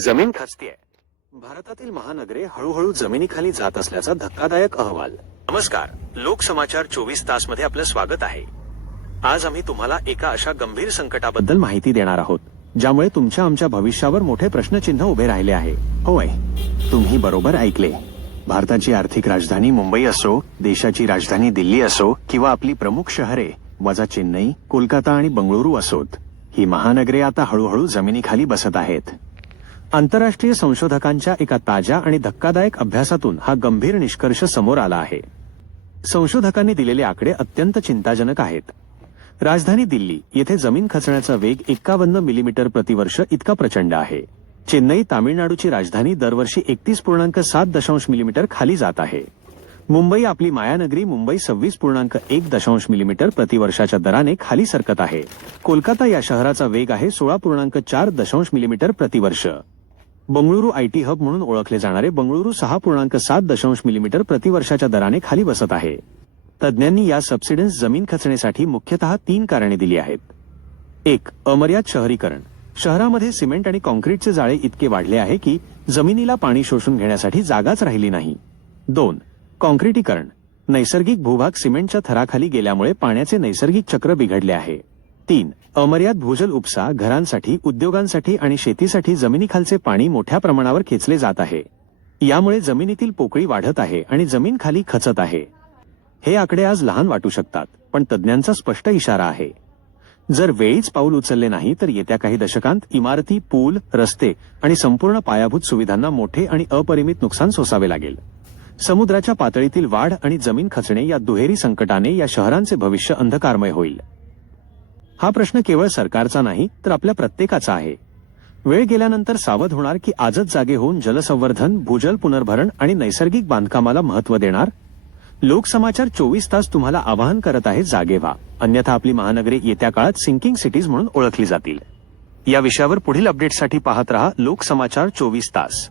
जमीन खचतीये. भारतातील महानगरे हळूहळू जमिनीखाली जात असल्याचा धक्कादायक अहवाल. नमस्कार. लोकसमाचार चोवीस तासमध्ये आपलं स्वागत आहे. आज आम्ही तुम्हाला एका अशा गंभीर संकटाबद्दल माहिती देणार आहोत ज्यामुळे तुमच्या आमच्या भविष्यावर मोठे प्रश्नचिन्ह उभे राहिले आहे. होय तुम्ही बरोबर ऐकले. भारताची आर्थिक राजधानी मुंबई असो देशाची राजधानी दिल्ली असो किंवा आपली प्रमुख शहरे वजा चेन्नई कोलकाता आणि बंगळुरू असोत ही महानगरे आता हळूहळू जमिनीखाली बसत आहेत. आंतरराष्ट्रीय संशोधकांच्या एका ताज्या आणि धक्कादायक अभ्यासातून हा गंभीर निष्कर्ष समोर आला आहे. संशोधकांनी दिलेले आकडे अत्यंत चिंताजनक आहेत. राजधानी दिल्ली येथे जमीन खचण्याचा वेग एकावन्न मिलीमीटर प्रतिवर्ष इतका प्रचंड आहे. चेन्नई तामिळनाडूची राजधानी दरवर्षी एकतीस पूर्णांक सात दशांश मिलीमीटर खाली जात आहे. मुंबई आपली मायानगरी मुंबई सव्वीस पूर्णांक एक दशांश मिलीमीटर प्रतिवर्षाच्या दराने खाली सरकत आहे. कोलकाता या शहराचा वेग आहे सोळा पूर्णांक चार दशांश मिलीमीटर प्रतिवर्ष. बंगळुरू आयटी हब म्हणून ओळखले जाणारे बंगळुरू सहा पूर्णांक सात दशांश मिलीमीटर प्रतिवर्षाच्या दराने खाली बसत आहे. तज्ज्ञांनी या सबसिडन्स जमीन खचण्यासाठी मुख्यतः तीन कारणे दिली आहेत. एक अमर्याद शहरीकरण. शहरामध्ये सिमेंट आणि कॉन्क्रीटचे जाळे इतके वाढले आहे की जमिनीला पाणी शोषून घेण्यासाठी जागाच राहिली नाही. दोन कॉन्क्रिटीकरण नैसर्गिक भूभाग सिमेंटच्या थराखाली गेल्यामुळे पाण्याचे नैसर्गिक चक्र बिघडले आहे. तीन अमर्याद भूजल उपसा घरांसाठी उद्योगांसाठी आणि शेतीसाठी जमिनीखालचे पाणी मोठ्या प्रमाणावर खेचले जात आहे. यामुळे जमिनीतील पोकळी वाढत आहे आणि जमीन खाली खचत आहे. हे आकडे आज लहान वाटू शकतात पण तज्ज्ञांचा स्पष्ट इशारा आहे. जर वेळीच पाऊल उचलले नाही तर येत्या काही दशकांत इमारती पूल रस्ते आणि संपूर्ण पायाभूत सुविधांना मोठे आणि अपरिमित नुकसान सोसावे लागेल. समुद्राच्या पातळीतील वाढ आणि जमीन खचणे या दुहेरी संकटाने या शहरांचे भविष्य अंधकारमय होईल. हा प्रश्न केवळ सरकारचा नाही तर आपल्या प्रत्येकाचा आहे. वेळ गेल्यानंतर सावध होणार की आजच जागे होऊन जलसंवर्धन भूजल पुनर्भरण आणि नैसर्गिक बांधकामाला महत्त्व देणार? लोकसमाचार चोवीस तास तुम्हाला आवाहन करत आहे जागे व्हा अन्यथा आपली महानगरे येत्या काळात सिंकिंग सिटीज म्हणून ओळखली जातील. या विषयावर पुढील अपडेटसाठी पाहत रहा लोकसमाचार चोवीस तास.